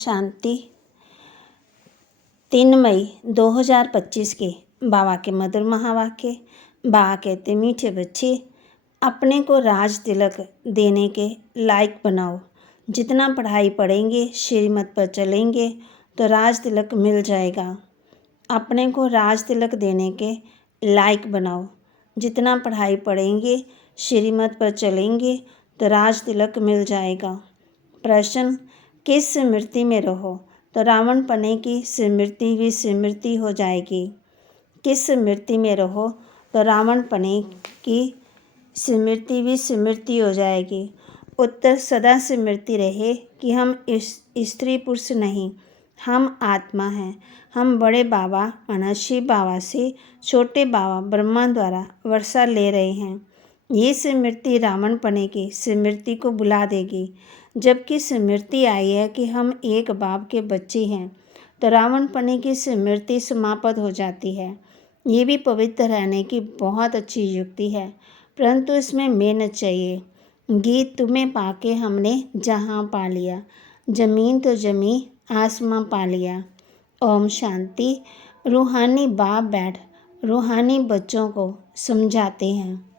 शांति। 3 मई 2025 के बाबा के मधुर महावाक्य। बाबा कहते, मीठे बच्चे, अपने को राज तिलक देने के लायक बनाओ। जितना पढ़ाई पढ़ेंगे, श्रीमत पर चलेंगे तो राज तिलक मिल जाएगा। अपने को राज तिलक देने के लायक बनाओ। जितना पढ़ाई पढ़ेंगे, श्रीमत पर चलेंगे तो राज तिलक मिल जाएगा। प्रश्न, किस स्मृति में रहो तो रावण पने की स्मृति भी स्मृति हो जाएगी? किस स्मृति में रहो तो रावण पने की स्मृति भी स्मृति हो जाएगी? उत्तर, सदा स्मृति रहे कि हम स्त्री पुरुष नहीं, हम आत्मा हैं। हम बड़े बाबा शिव बाबा से छोटे बाबा ब्रह्मा द्वारा वर्षा ले रहे हैं। ये स्मृति रावण पने की स्मृति को बुला देगी। जबकि स्मृति आई है कि हम एक बाप के बच्चे हैं तो रावण पने की स्मृति समाप्त हो जाती है। ये भी पवित्र रहने की बहुत अच्छी युक्ति है, परंतु इसमें मेहनत चाहिए। गीत तुम्हें पाके हमने जहाँ पा लिया, ज़मीन तो जमी आसमां पा लिया। ओम शांति। रूहानी बाप बैठ रूहानी बच्चों को समझाते हैं।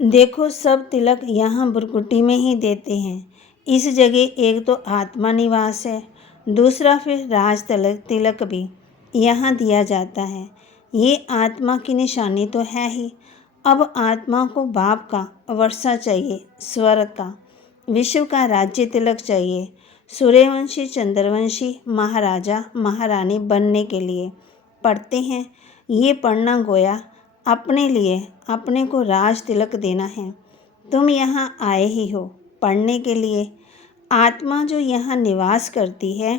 देखो, सब तिलक यहाँ बुरकुटी में ही देते हैं। इस जगह एक तो आत्मा निवास है, दूसरा फिर राज तिलक भी यहाँ दिया जाता है। ये आत्मा की निशानी तो है ही। अब आत्मा को बाप का वर्षा चाहिए, स्वर्ग का, विश्व का राज्य तिलक चाहिए, सूर्यवंशी चंद्रवंशी महाराजा महारानी बनने के लिए पढ़ते हैं। ये पढ़ना गोया अपने लिए अपने को राज तिलक देना है। तुम यहाँ आए ही हो पढ़ने के लिए। आत्मा जो यहाँ निवास करती है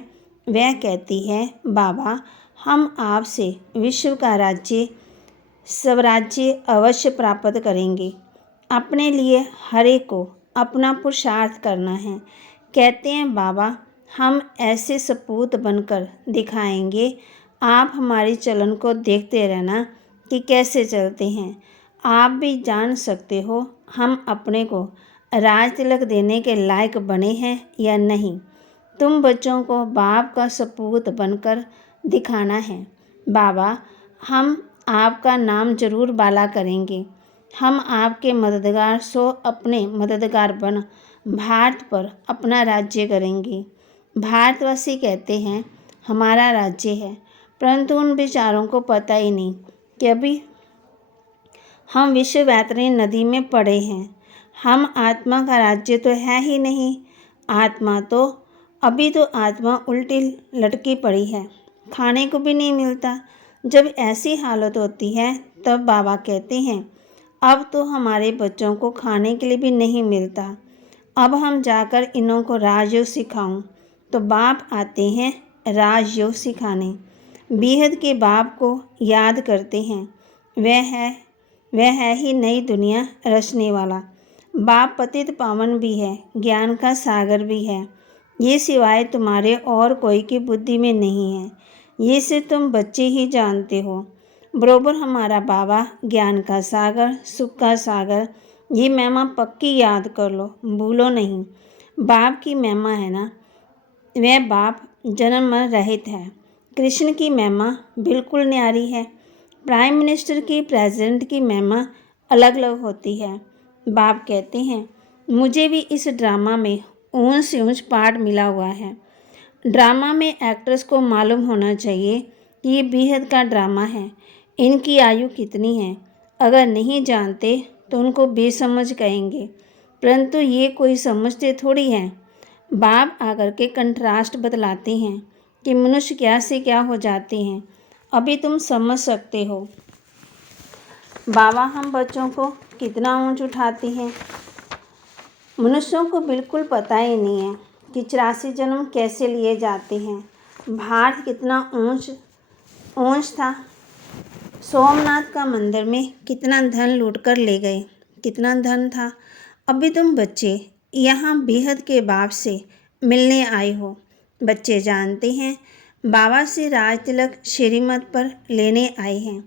वह कहती है, बाबा हम आपसे विश्व का राज्य स्वराज्य अवश्य प्राप्त करेंगे। अपने लिए हर एक को अपना पुरुषार्थ करना है। कहते हैं, बाबा हम ऐसे सपूत बनकर दिखाएंगे। आप हमारी चलन को देखते रहना कि कैसे चलते हैं। आप भी जान सकते हो हम अपने को राज तिलक देने के लायक बने हैं या नहीं। तुम बच्चों को बाप का सपूत बनकर दिखाना है। बाबा हम आपका नाम जरूर बाला करेंगे। हम आपके मददगार सो अपने मददगार बन भारत पर अपना राज्य करेंगे। भारतवासी कहते हैं हमारा राज्य है, परंतु उन बेचारों को पता ही नहीं कि अभी हम विश्व वैतरणी नदी में पड़े हैं। हम आत्मा का राज्य तो है ही नहीं। आत्मा तो अभी तो आत्मा उल्टी लटकी पड़ी है, खाने को भी नहीं मिलता। जब ऐसी हालत होती है तब बाबा कहते हैं अब तो हमारे बच्चों को खाने के लिए भी नहीं मिलता। अब हम जाकर इन्हों को राजयोग सिखाऊं। तो बाप आते हैं राजयोग सिखाने। बेहद के बाप को याद करते हैं। वह है ही नई दुनिया रचने वाला। बाप पतित पावन भी है, ज्ञान का सागर भी है। ये सिवाय तुम्हारे और कोई की बुद्धि में नहीं है। ये सिर्फ तुम बच्चे ही जानते हो। बरोबर हमारा बाबा ज्ञान का सागर, सुख का सागर। ये महिमा पक्की याद कर लो, भूलो नहीं। बाप की महिमा है ना, वह बाप जन्म मरण रहित है। कृष्ण की महिमा बिल्कुल न्यारी है। प्राइम मिनिस्टर की, प्रेसिडेंट की महिमा अलग अलग होती है। बाप कहते हैं मुझे भी इस ड्रामा में ऊंच से ऊंच पार्ट मिला हुआ है। ड्रामा में एक्टर्स को मालूम होना चाहिए कि ये बेहद का ड्रामा है। इनकी आयु कितनी है, अगर नहीं जानते तो उनको बेसमझ कहेंगे, परंतु ये कोई समझते थोड़ी हैं। बाप आकर के कंट्रास्ट बतलाते हैं कि मनुष्य क्या से क्या हो जाते हैं। अभी तुम समझ सकते हो। बाबा हम बच्चों को कितना ऊंच उठाते हैं। मनुष्यों को बिल्कुल पता ही नहीं है कि 84 जन्म कैसे लिए जाते हैं। भारत कितना ऊंच था। सोमनाथ का मंदिर में कितना धन लूटकर ले गए, कितना धन था। अभी तुम बच्चे यहाँ बेहद के बाप से मिलने आए हो। बच्चे जानते हैं बाबा से राज तिलक श्रीमत पर लेने आए हैं।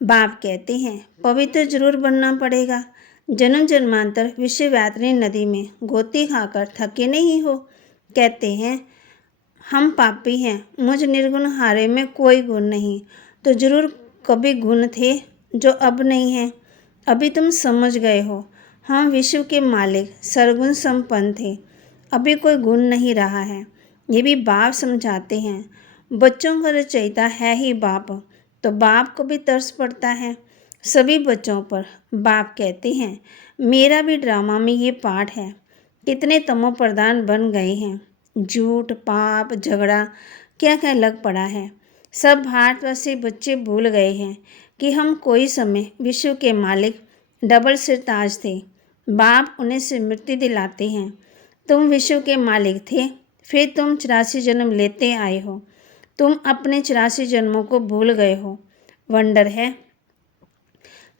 बाप कहते हैं पवित्र जरूर बनना पड़ेगा। जन्म जन्मांतर विश्व वैतरणी नदी में गोती खाकर थके नहीं हो कहते हैं हम पापी हैं, मुझ निर्गुण हारे में कोई गुण नहीं। तो जरूर कभी गुण थे जो अब नहीं हैं। अभी तुम समझ गए हो, हम विश्व के मालिक सर्वगुण संपन्न थे, अभी कोई गुण नहीं रहा है। ये भी बाप समझाते हैं। बच्चों का रचयिता है ही बाप, तो बाप को भी तरस पड़ता है सभी बच्चों पर। बाप कहते हैं मेरा भी ड्रामा में ये पार्ट है। कितने तमो प्रधान बन गए हैं, झूठ, पाप, झगड़ा, क्या क्या लग पड़ा है। सब भारतवासी बच्चे भूल गए हैं कि हम कोई समय विश्व के मालिक डबल सिरताज थे। बाप उन्हें स्मृति दिलाते हैं तुम विश्व के मालिक थे, फिर तुम 84 जन्म लेते आए हो, तुम अपने 84 जन्मों को भूल गए हो। वंडर है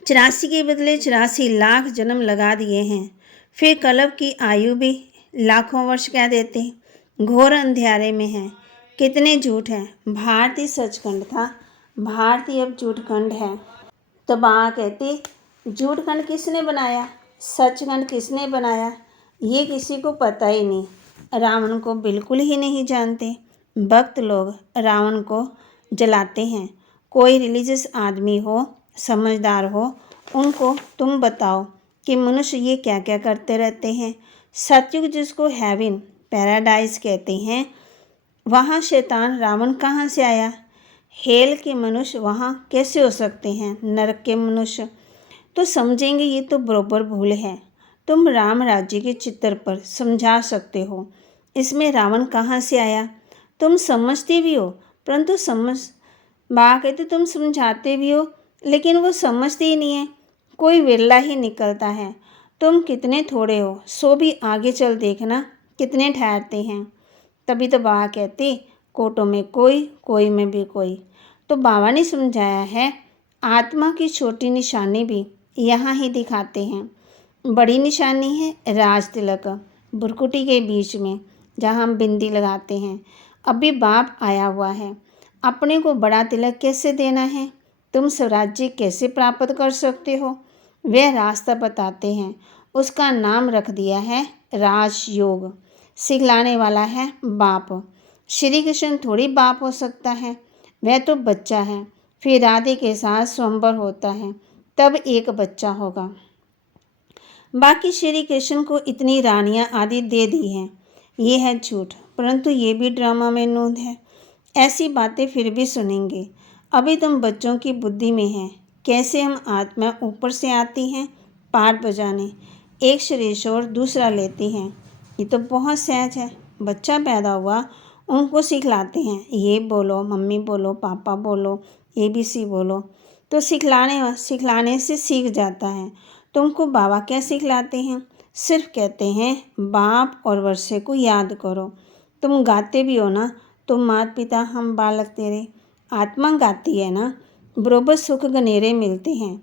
84 के बदले 84 लाख जन्म लगा दिए हैं, फिर कल्प की आयु भी लाखों वर्ष कह देते। घोर अंधेरे में है, कितने झूठ हैं। भारतीय सचखंड था, भारतीय अब झूठखंड है। तो बाबा कहते झूठखंड किसने बनाया, सचखंड किसने बनाया, ये किसी को पता ही नहीं। रावण को बिल्कुल ही नहीं जानते। भक्त लोग रावण को जलाते हैं। कोई रिलीजियस आदमी हो, समझदार हो, उनको तुम बताओ कि मनुष्य ये क्या क्या करते रहते हैं। सतयुग जिसको हेवन पैराडाइज कहते हैं, वहाँ शैतान रावण कहाँ से आया। हेल के मनुष्य वहाँ कैसे हो सकते हैं, नरक के मनुष्य। तो समझेंगे ये तो बरोबर भूल है। तुम राम राज्य के चित्र पर समझा सकते हो, इसमें रावण कहाँ से आया। तुम समझते भी हो, परंतु कहते तुम समझाते भी हो, लेकिन वो समझते ही नहीं है। कोई विरला ही निकलता है। तुम कितने थोड़े हो, सो भी आगे चल देखना कितने ठहरते हैं। तभी तो बाबा कहते कोटों में कोई, कोई में भी कोई। तो बाबा ने समझाया है आत्मा की छोटी निशानी भी यहाँ ही दिखाते हैं। बड़ी निशानी है राज तिलक भुरकुटी के बीच में, जहाँ हम बिंदी लगाते हैं। अभी बाप आया हुआ है। अपने को बड़ा तिलक कैसे देना है, तुम स्वराज्य कैसे प्राप्त कर सकते हो, वह रास्ता बताते हैं। उसका नाम रख दिया है राजयोग। सिखलाने वाला है बाप। श्री कृष्ण थोड़ी बाप हो सकता है, वह तो बच्चा है। फिर राधे के साथ स्वयंवर होता है, तब एक बच्चा होगा। बाकी श्री कृष्ण को इतनी रानियां आदि दे दी हैं, ये है झूठ, परंतु ये भी ड्रामा में नोंद है। ऐसी बातें फिर भी सुनेंगे। अभी तुम बच्चों की बुद्धि में है कैसे हम आत्मा ऊपर से आती हैं पार बजाने, एक शरीर और दूसरा लेती हैं। ये तो बहुत सहज है। बच्चा पैदा हुआ, उनको सिखलाते हैं ये बोलो, मम्मी बोलो, पापा बोलो, ABC बोलो, तो सिखलाने से सीख जाता है। तुमको बाबा क्या सिखलाते हैं, सिर्फ कहते हैं बाप और वर्षे को याद करो। तुम गाते भी हो ना, तुम माता पिता हम बालक तेरे, आत्मा गाती है ना, बरोबर सुख गनेरे मिलते हैं।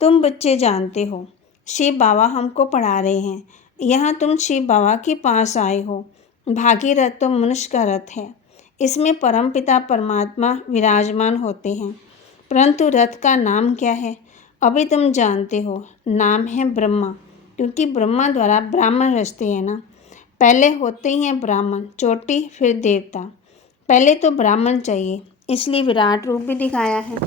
तुम बच्चे जानते हो शिव बाबा हमको पढ़ा रहे हैं, यहाँ तुम शिव बाबा के पास आए हो। भागीरथ तो मनुष्य का रथ है, इसमें परमपिता परमात्मा विराजमान होते हैं, परंतु रथ का नाम क्या है अभी तुम जानते हो, नाम है ब्रह्मा, क्योंकि ब्रह्मा द्वारा ब्राह्मण रचते हैं ना। पहले होते ही हैं ब्राह्मण, चोटी फिर देवता। पहले तो ब्राह्मण चाहिए, इसलिए विराट रूप भी दिखाया है।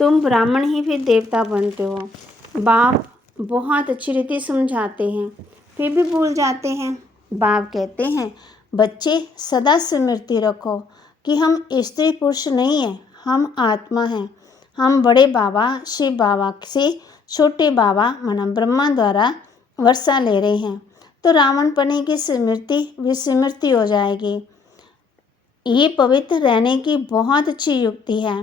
तुम ब्राह्मण ही फिर देवता बनते हो। बाप बहुत अच्छी रीति समझाते हैं, फिर भी भूल जाते हैं। बाप कहते हैं बच्चे सदा स्मृति रखो कि हम स्त्री पुरुष नहीं हैं, हम आत्मा हैं। हम बड़े बाबा शिव बाबा से छोटे बाबा माना ब्रह्मा द्वारा वर्षा ले रहे हैं, तो रावण पने की स्मृति विस्मृति हो जाएगी। ये पवित्र रहने की बहुत अच्छी युक्ति है।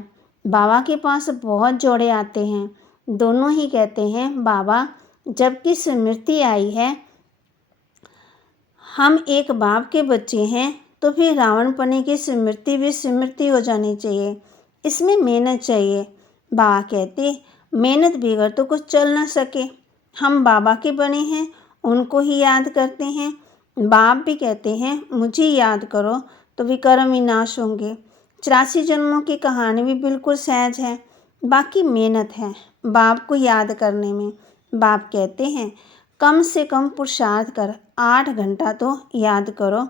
बाबा के पास बहुत जोड़े आते हैं, दोनों ही कहते हैं बाबा जबकि स्मृति आई है, हम एक बाप के बच्चे हैं, तो फिर रावण पने की स्मृति विस्मृति हो जानी चाहिए। इसमें मेहनत चाहिए। बाबा कहते मेहनत बगैर तो कुछ चल ना सके। हम बाबा के बने हैं, उनको ही याद करते हैं। बाप भी कहते हैं मुझे याद करो तो विकर्म विनाश होंगे। 84 जन्मों की कहानी भी बिल्कुल सहज है, बाकी मेहनत है बाप को याद करने में। बाप कहते हैं कम से कम पुरुषार्थ कर 8 घंटा तो याद करो।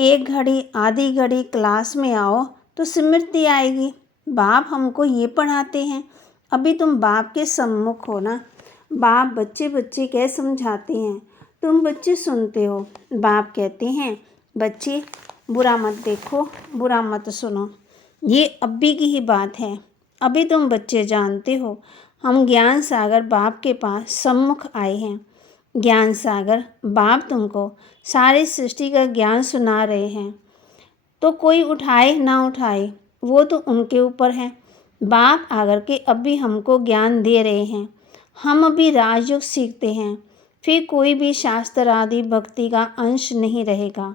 एक घड़ी आधी घड़ी क्लास में आओ तो स्मृति आएगी। बाप हमको ये पढ़ाते हैं। अभी तुम बाप के सम्मुख हो ना। बाप बच्चे बच्चे कह समझाते हैं, तुम बच्चे सुनते हो। बाप कहते हैं बच्चे बुरा मत देखो, बुरा मत सुनो। ये अभी की ही बात है। अभी तुम बच्चे जानते हो हम ज्ञान सागर बाप के पास सम्मुख आए हैं। ज्ञान सागर बाप तुमको सारी सृष्टि का ज्ञान सुना रहे हैं। तो कोई उठाए ना उठाए वो तो उनके ऊपर है। बाप आकर के अभी हमको ज्ञान दे रहे हैं। हम अभी राजयोग सीखते हैं। फिर कोई भी शास्त्र आदि भक्ति का अंश नहीं रहेगा।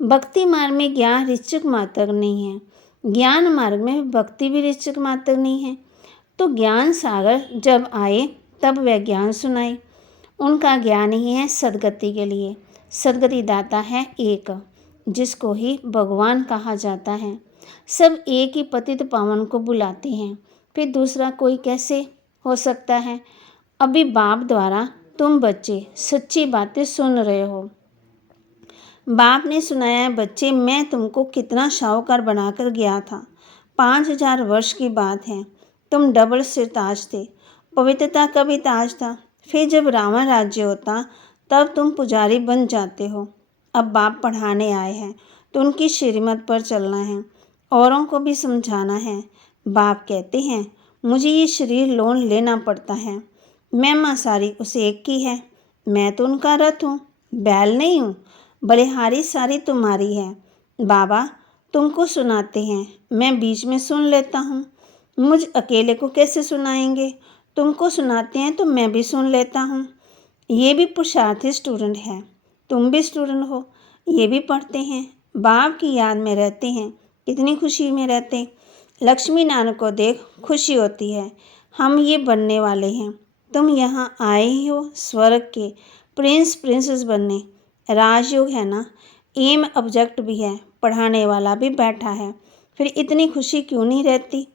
भक्ति मार्ग में ज्ञान ऋचिक मात्र नहीं है, ज्ञान मार्ग में भक्ति भी ऋचिक मात्र नहीं है। तो ज्ञान सागर जब आए तब वह ज्ञान सुनाए। उनका ज्ञान ही है सदगति के लिए। सदगति दाता है एक, जिसको ही भगवान कहा जाता है। सब एक ही पतित पावन को बुलाते हैं, फिर दूसरा कोई कैसे हो सकता है। अभी बाप द्वारा तुम बच्चे सच्ची बातें सुन रहे हो। बाप ने सुनाया है बच्चे, मैं तुमको कितना शाहूकार बनाकर गया था। 5000 वर्ष की बात है। तुम डबल सिर ताज थे, पवित्रता का भी ताज था। फिर जब रावण राज्य होता तब तुम पुजारी बन जाते हो। अब बाप पढ़ाने आए हैं तो उनकी श्रीमत पर चलना है, औरों को भी समझाना है। बाप कहते हैं मुझे ये शरीर लोन लेना पड़ता है। मैं माँ सारी उस एक की है। मैं तो उनका रथ हूँ, बैल नहीं हूँ। बलिहारी सारी तुम्हारी है। बाबा तुमको सुनाते हैं, मैं बीच में सुन लेता हूँ। मुझ अकेले को कैसे सुनाएंगे? तुमको सुनाते हैं तो मैं भी सुन लेता हूँ। ये भी पुरुषार्थी स्टूडेंट है, तुम भी स्टूडेंट हो। ये भी पढ़ते हैं, बाप की याद में रहते हैं, कितनी खुशी में रहते। लक्ष्मी नारायण को देख खुशी होती है। हम ये बनने वाले हैं। तुम यहाँ आए ही हो स्वर्ग के प्रिंस प्रिंसेस बनने। राजयोग है ना, एम ऑब्जेक्ट भी है, पढ़ाने वाला भी बैठा है। फिर इतनी खुशी क्यों नहीं रहती?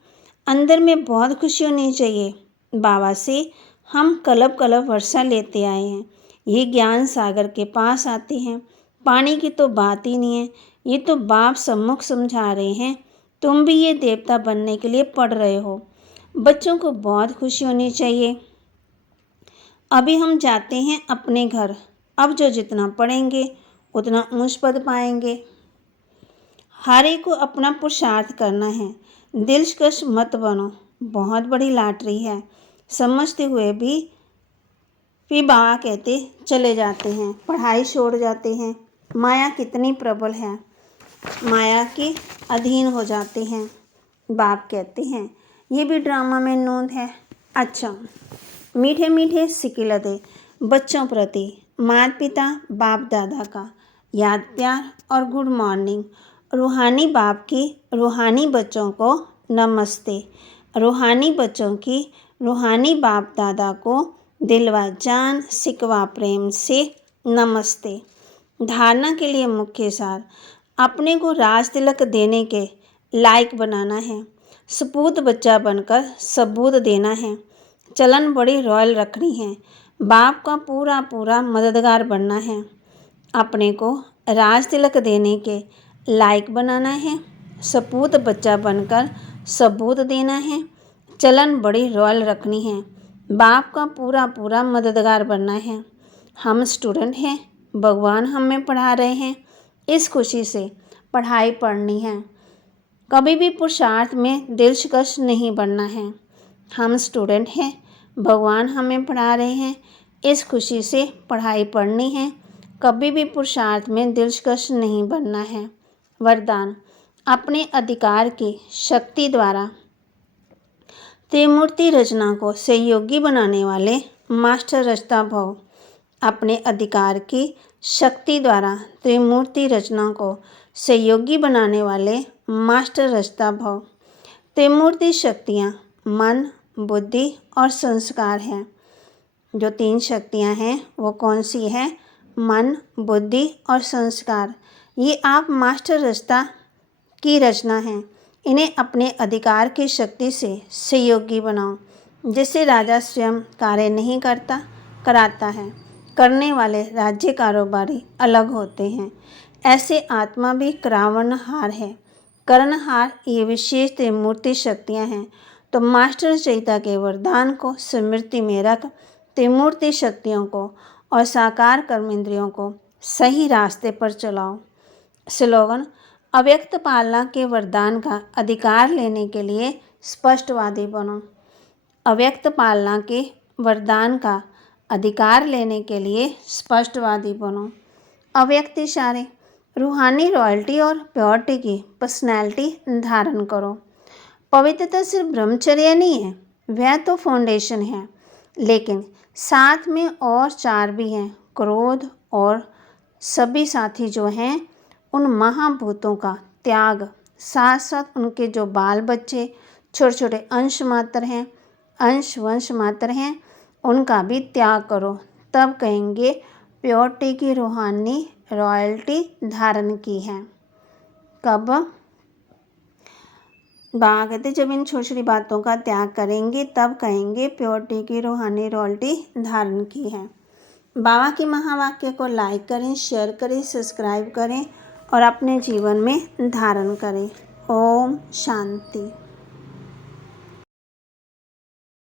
अंदर में बहुत खुशी होनी चाहिए। बाबा से हम कलब कलब वर्षा लेते आए हैं। ये ज्ञान सागर के पास आते हैं। पानी की तो बात ही नहीं है। ये तो बाप सम्मुख समझा रहे हैं। तुम भी ये देवता बनने के लिए पढ़ रहे हो। बच्चों को बहुत खुशी होनी चाहिए। अभी हम जाते हैं अपने घर। अब जो जितना पढ़ेंगे उतना ऊंच पद पाएंगे। हर एक को अपना पुरुषार्थ करना है। दिलकश मत बनो, बहुत बड़ी लॉटरी है। समझते हुए भी फिर बाबा कहते चले जाते हैं, पढ़ाई छोड़ जाते हैं। माया कितनी प्रबल है, माया के अधीन हो जाते हैं। बाप कहते हैं ये भी ड्रामा में नोंद है। अच्छा, मीठे मीठे सिकिलते बच्चों प्रति माता पिता बाप दादा का याद प्यार और गुड मॉर्निंग। रूहानी बाप की रूहानी बच्चों को नमस्ते। रूहानी बच्चों की रूहानी बाप दादा को दिलवा जान सिकवा प्रेम से नमस्ते। धारणा के लिए मुख्य सार, अपने को राज तिलक देने के लायक बनाना है। सपूत बच्चा बनकर सबूत देना है। चलन बड़ी रॉयल रखनी है। बाप का पूरा पूरा मददगार बनना है। अपने को राज तिलक देने के लायक बनाना है। सपूत बच्चा बनकर सबूत देना है। चलन बड़ी रॉयल रखनी है। बाप का पूरा पूरा मददगार बनना है। हम स्टूडेंट हैं, भगवान हमें पढ़ा रहे हैं। इस खुशी से पढ़ाई पढ़नी है। कभी भी पुरुषार्थ में दिलकश नहीं बनना है। हम स्टूडेंट हैं, भगवान हमें पढ़ा रहे हैं। इस खुशी से पढ़ाई पढ़नी है। कभी भी पुरुषार्थ में दिलकश नहीं बनना है। वरदान, अपने अधिकार की शक्ति द्वारा त्रिमूर्ति रचना को सहयोगी बनाने वाले मास्टर रचता भव। अपने अधिकार की शक्ति द्वारा त्रिमूर्ति रचना को सहयोगी बनाने वाले मास्टर रचता भव। त्रिमूर्ति शक्तियाँ मन, बुद्धि और संस्कार हैं। जो 3 शक्तियाँ हैं वो कौन सी है? मन, बुद्धि और संस्कार। ये आप मास्टर रचता की रचना है। इन्हें अपने अधिकार की शक्ति से सहयोगी बनाओ। जिससे राजा स्वयं कार्य नहीं करता, कराता है। करने वाले राज्य कारोबारी अलग होते हैं। ऐसे आत्मा भी करावनहार है। कर्णहार ये विशेष त्रिमूर्ति शक्तियाँ हैं। तो मास्टर चैता के वरदान को स्मृति में रख त्रिमूर्ति शक्तियों को और साकार कर्मेंद्रियों को सही रास्ते पर चलाओ। स्लोगन: अव्यक्त पालना के वरदान का अधिकार लेने के लिए स्पष्टवादी बनो। अव्यक्त पालना के वरदान का अधिकार लेने के लिए स्पष्टवादी बनो। अव्यक्त इशारे: रूहानी रॉयल्टी और प्योरिटी की पर्सनैलिटी धारण करो। पवित्रता सिर्फ ब्रह्मचर्य नहीं है, वह तो फाउंडेशन है, लेकिन साथ में और 4 भी हैं। क्रोध और सभी साथी जो हैं उन महाभूतों का त्याग, साथ साथ उनके जो बाल बच्चे छोटे छोटे अंश वंश मात्र हैं उनका भी त्याग करो। तब कहेंगे प्योरिटी की रूहानी रॉयल्टी धारण की है। कब? बाबा कहते जब इन छोटी छोटी बातों का त्याग करेंगे तब कहेंगे प्योरिटी की रूहानी रॉयल्टी धारण की है। बाबा के महावाक्य को लाइक करें, शेयर करें, सब्सक्राइब करें और अपने जीवन में धारण करें। ओम शांति।